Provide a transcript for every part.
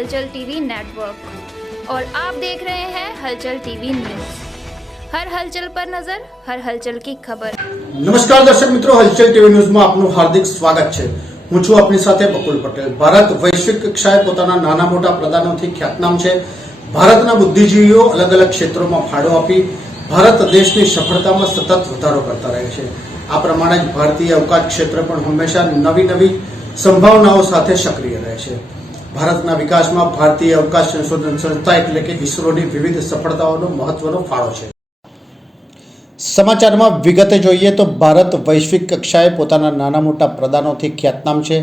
हलचल TV network और आप देख रहे हैं हलचल टीवी न्यूज हर हलचल पर नजर हर हलचल की खबर નમસ્કાર દર્શક મિત્રો હલચલ ટીવી ન્યૂઝમાં આપનું હાર્દિક સ્વાગત છે હું છું આપની સાથે બકુલ પટેલ ભારત વૈશ્વિક કક્ષાએ પોતાના નાના મોટા પ્રદાનોથી ખ્યાતનામ છે ભારતના બુદ્ધિજીવીઓ અલગ અલગ ક્ષેત્રોમાં ફાળો આપી ભારત દેશની સફળતામાં સતત વધારો કરતા રહે છે આ પ્રમાણે જ ભારતીય અવકાશ ક્ષેત્ર પણ હંમેશા નવી નવી સંભાવનાઓ સાથે સક્રિય રહે છે ભારતના વિકાસમાં ભારતીય અવકાશ સંશોધન સંસ્થા એટલે કે ઇસરોની વિવિધ સફળતાઓનો મહત્વનો ફાળો છે. સમાચારમાં વિગતે જોઈએ તો ભારત વૈશ્વિક કક્ષાએ પોતાના નાના મોટા પ્રદાનોથી ખ્યાતનામ છે.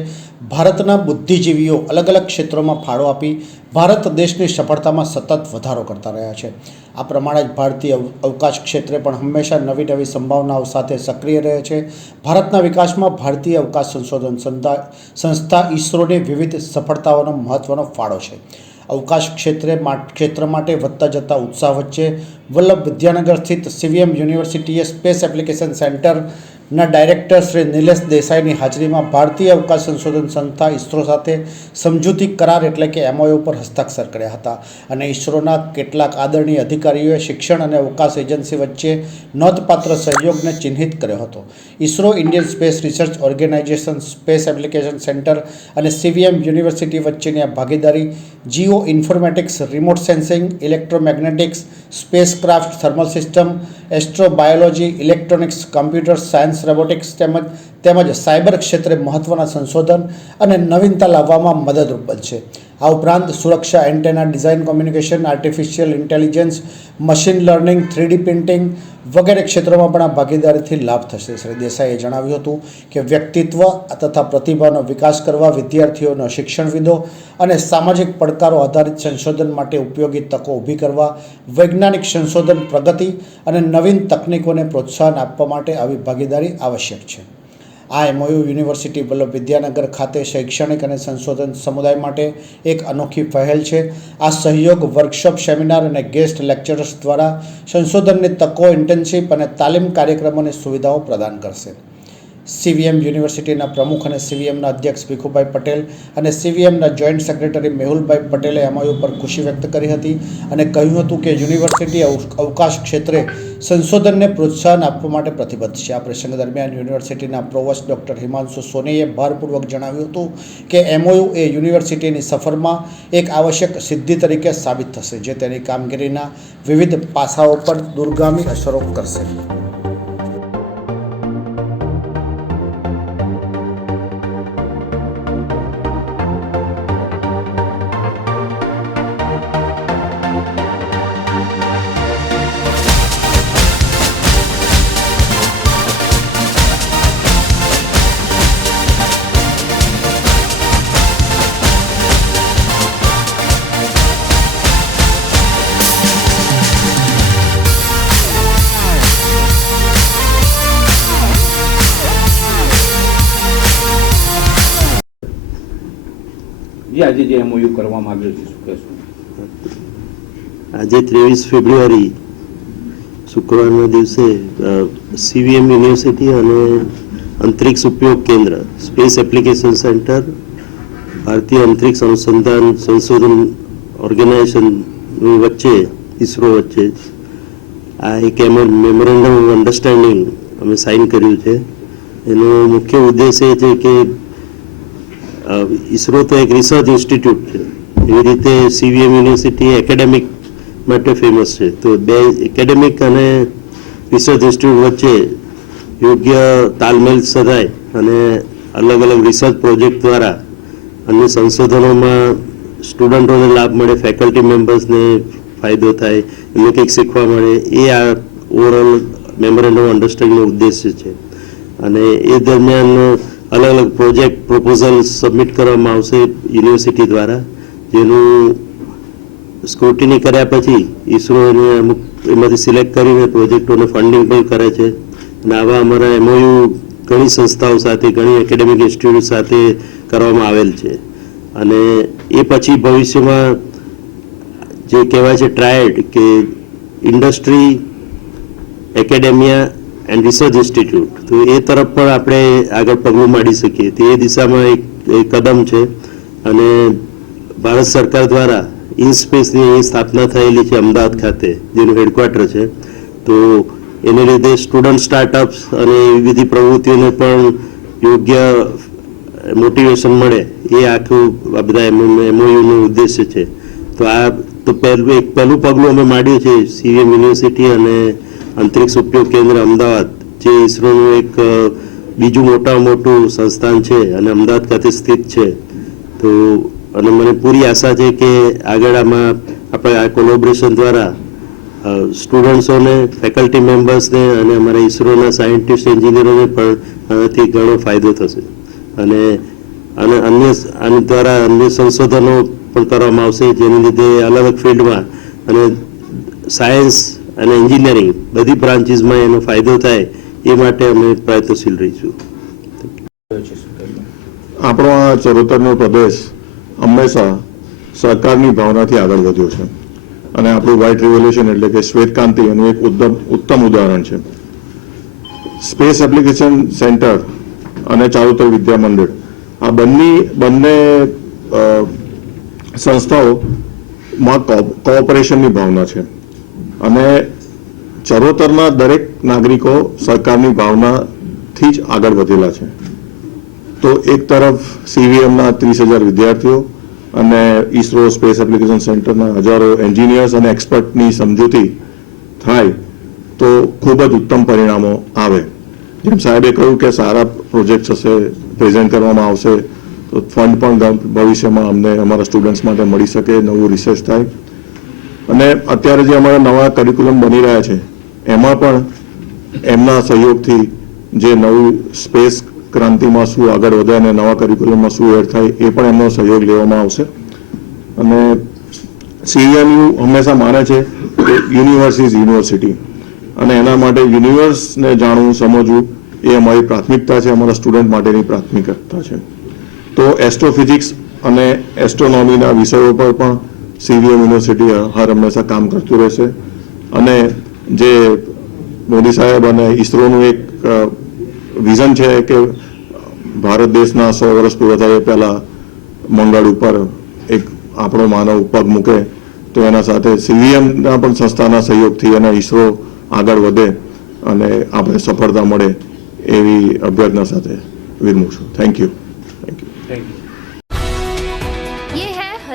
ભારતના બુદ્ધિજીવીઓ અલગ અલગ ક્ષેત્રોમાં ફાળો આપી ભારત દેશની સફળતામાં સતત વધારો કરતા રહ્યા છે. આ પ્રમાણે જ ભારતીય અવકાશ ક્ષેત્રે પણ હંમેશા નવી નવી સંભાવનાઓ સાથે સક્રિય રહે છે. ભારતના વિકાસમાં ભારતીય અવકાશ સંશોધન સંસ્થા ઇસરોની વિવિધ સફળતાઓનો મહત્ત્વનો ફાળો છે. અવકાશ ક્ષેત્રે ક્ષેત્ર માટે વધતા જતા ઉત્સાહ વચ્ચે વલ્લભ વિદ્યાનગર સ્થિત સીવીએમ યુનિવર્સિટીએ સ્પેસ એપ્લિકેશન સેન્ટરના ડાયરેક્ટર શ્રી નિલેશ દેસાઈની હાજરીમાં ભારતીય અવકાશ સંશોધન સંસ્થા ઇસરો સાથે સમજૂતી કરાર એટલે કે એમઓયુ પર હસ્તાક્ષર કર્યા હતા. અને ઇસરોના કેટલાક આદરણીય અધિકારીઓએ શિક્ષણ અને અવકાશ એજન્સી વચ્ચે નોંધપાત્ર સહયોગને ચિહ્નિત કર્યો હતો. ISRO Indian space research organisation, space application centre અને સીવીએમ યુનિવર્સિટી વચ્ચેની આ ભાગીદારી geoinformatics, remote sensing, electromagnetics, spacecraft thermal system, astrobiology, electronics, computer science robotics તેમજ તેમજ સાયબર ક્ષેત્રે મહત્ત્વના સંશોધન અને નવીનતા લાવવામાં મદદરૂપ બનશે. આ ઉપરાંત સુરક્ષા antenna design communication, artificial intelligence, machine learning, three D printing વગેરે ક્ષેત્રોમાં પણ આ ભાગીદારીથી લાભ થશે. શ્રી દેસાઈએ જણાવ્યું હતું કે વ્યક્તિત્વ તથા પ્રતિભાનો વિકાસ કરવા વિદ્યાર્થીઓનો શિક્ષણવિદો અને સામાજિક પડકારો આધારિત સંશોધન માટે ઉપયોગી તકો ઊભી કરવા, વૈજ્ઞાનિક સંશોધન પ્રગતિ અને નવીન તકનીકોને પ્રોત્સાહન આપવા માટે આવી ભાગીદારી આવશ્યક છે. આ એમઓયુ યુનિવર્સિટી વલ્લભ વિદ્યાનગર ખાતે શૈક્ષણિક અને સંશોધન સમુદાય માટે એક અનોખી પહેલ છે. આ સહયોગ વર્કશોપ, સેમિનાર અને ગેસ્ટ લેક્ચરર્સ દ્વારા સંશોધનની તકો, ઇન્ટર્નશીપ અને તાલીમ કાર્યક્રમોની સુવિધાઓ પ્રદાન કરશે. સીવીએમ યુનિવર્સિટીના પ્રમુખ અને સીવીએમના અધ્યક્ષ ભીખુભાઈ પટેલ અને સીવીએમના જોઈન્ટ સેક્રેટરી મેહુલભાઈ પટેલે એમઓયુ પર ખુશી વ્યક્ત કરી હતી અને કહ્યું હતું કે યુનિવર્સિટી અવકાશ ક્ષેત્રે સંશોધનને પ્રોત્સાહન આપવા માટે પ્રતિબદ્ધ છે. આ પ્રસંગ દરમિયાન યુનિવર્સિટીના પ્રોવોસ્ટ ડૉક્ટર હિમાંશુ સોનીએ ભારપૂર્વક જણાવ્યું હતું કે એમઓયુ એ યુનિવર્સિટીની સફરમાં એક આવશ્યક સિદ્ધિ તરીકે સાબિત થશે, જે તેની કામગીરીના વિવિધ પાસાઓ પર દૂરગામી અસરો કરશે. જે આજે જે એમઓયુ કરવામાં આવ્યો છે, શું કહેશું? આજે ત્રેવીસ ફેબ્રુઆરી, શુક્રવારના દિવસે સીવીએમ યુનિવર્સિટી અને અંતરિક્ષ ઉપયોગ કેન્દ્ર સ્પેસ એપ્લિકેશન સેન્ટર ભારતીય અંતરિક્ષ અનુસંધાન સંશોધન ઓર્ગેનાઇઝેશનની વચ્ચે, ઇસરો વચ્ચે, આ એક મેમોરેન્ડમ ઓફ અન્ડરસ્ટેન્ડિંગ અમે સાઇન કર્યું છે. એનો મુખ્ય ઉદ્દેશ એ છે કે ઇસરો તો એક રિસર્ચ ઇન્સ્ટિટ્યૂટ છે. એવી રીતે સીવીએમ યુનિવર્સિટી એકેડેમિક માટે ફેમસ છે. તો બે એકેડેમિક અને રિસર્ચ ઇન્સ્ટિટ્યૂટ વચ્ચે યોગ્ય તાલમેલ સધાય અને અલગ અલગ રિસર્ચ પ્રોજેક્ટ દ્વારા અન્ય સંશોધનોમાં સ્ટુડન્ટોને લાભ મળે ફેકલ્ટી મેમ્બર્સને ફાયદો થાય, એમને કંઈક શીખવા મળે, એ આ ઓવરઓલ મેમોરેન્ડમ અન્ડરસ્ટેન્ડિંગનો ઉદ્દેશ્ય છે. અને એ દરમિયાન અલગ અલગ પ્રોજેક્ટ પ્રપોઝલ સબમિટ કરવામાં આવશે યુનિવર્સિટી દ્વારા. જેનું સ્ક્રુટિની કર્યા પછી ઈસરો એને અમુક એમાંથી સિલેક્ટ કરીને પ્રોજેક્ટોને ફંડિંગ પણ કરે છે. અને આવા અમારા એમઓયુ ઘણી સંસ્થાઓ સાથે, ઘણી એકેડેમિક ઇન્સ્ટિટ્યૂટ સાથે કરવામાં આવેલ છે. અને એ પછી ભવિષ્યમાં જે કહેવાય છે ટ્રાયડ કે industry academia and research institute તો એ તરફ પણ આપણે આગળ પગલું માંડી શકીએ. તો એ દિશામાં એક કદમ છે. અને ભારત સરકાર દ્વારા ઇનસ્પેસની અહીં સ્થાપના થયેલી છે અમદાવાદ ખાતે, જેનું હેડક્વાર્ટર છે. તો એને લીધે સ્ટુડન્ટ સ્ટાર્ટઅપ્સ અને એવી બધી પ્રવૃત્તિઓને પણ યોગ્ય મોટિવેશન મળે એ આખું આ બધા એમઓયુનો ઉદ્દેશ્ય છે. તો આ, તો પહેલું, એક પહેલું પગલું અમે માંડ્યું છે સીવીએમ યુનિવર્સિટી અને અંતરિક્ષ ઉપયોગ કેન્દ્ર અમદાવાદ, જે ઇસરોનું એક બીજું મોટામાં મોટું સંસ્થાન છે અને અમદાવાદ ખાતે સ્થિત છે. તો, અને મને પૂરી આશા છે કે આગળ આમાં આપણે આ કોલોબરેશન દ્વારા સ્ટુડન્ટ્સોને ફેકલ્ટી મેમ્બર્સને અને અમારા ઇસરોના સાયન્ટિસ્ટ એન્જિનિયરોને પણ આનાથી ઘણો ફાયદો થશે. અને અને અન્ય આની દ્વારા અન્ય સંશોધનો પણ કરવામાં આવશે, જેને લીધે અલગ ફિલ્ડમાં અને સાયન્સ અને એન્જિનિયરિંગ બધી બ્રાન્ચીસમાં એનો ફાયદો થાય એ માટે અમે પ્રયત્નશીલ રહીશું. આપણો આ ચરોતરનો પ્રદેશ હંમેશા સહકારની ભાવનાથી આગળ વધ્યો છે. અને આપણું વ્હાઇટ રિવોલ્યુશન એટલે કે શ્વેતક્રાંતિ એનું એક ઉત્તમ ઉત્તમ ઉદાહરણ છે. સ્પેસ એપ્લિકેશન સેન્ટર અને ચારુતર વિદ્યા આ બંને બંને સંસ્થાઓમાં કોપરેશનની ભાવના છે. અને ચરોતરના દરેક નાગરિકો સરકારની ભાવનાથી જ આગળ વધેલા છે. તો એક તરફ સીવીએમના ત્રીસ હજાર વિદ્યાર્થીઓ અને ઇસરો સ્પેસ એપ્લિકેશન સેન્ટરના હજારો એન્જિનિયર્સ અને એક્સપર્ટની સમજૂતી થાય તો ખૂબ જ ઉત્તમ પરિણામો આવે. જેમ સાહેબે કહ્યું કે સારા પ્રોજેક્ટ હશે પ્રેઝન્ટ કરવામાં આવશે, તો ફંડ પણ ભવિષ્યમાં અમને, અમારા સ્ટુડન્ટ્સ માટે મળી શકે, નવું રિસર્ચ થાય. અને અત્યારે જે અમારા નવા કરિક્યુલમ બની રહ્યા છે, એમાં પણ એમના સહયોગથી જે નવું સ્પેસ ક્રાંતિમાં શું આગળ વધે અને નવા કરિક્યુલમમાં શું એડ થાય, એ પણ એમનો સહયોગ લેવામાં આવશે. અને સીએમયુ હંમેશા માને છે કે યુનિવર્સ ઇઝ યુનિવર્સિટી અને એના માટે યુનિવર્સને જાણવું, સમજવું, એ અમારી પ્રાથમિકતા છે, અમારા સ્ટુડન્ટ માટેની પ્રાથમિકતા છે. તો એસ્ટ્રોફિઝિક્સ અને એસ્ટ્રોનોમીના વિષયો પર પણ સીવીએમ યુનિવર્સિટી હર હંમેશા કામ કરતું રહેશે. અને જે મોદી સાહેબ અને ઇસરોનું એક વિઝન છે કે ભારત દેશના સો વર્ષ પૂરા થાય પહેલાં મંગળ ઉપર એક આપણો માનવ પગ મૂકે તો એના સાથે સીવીએમના પણ સંસ્થાના સહયોગથી અને ઇસરો આગળ વધે અને આપણે સફળતા મળે એવી અભ્યર્થના સાથે વિરમું છું. Thank you thank you thank you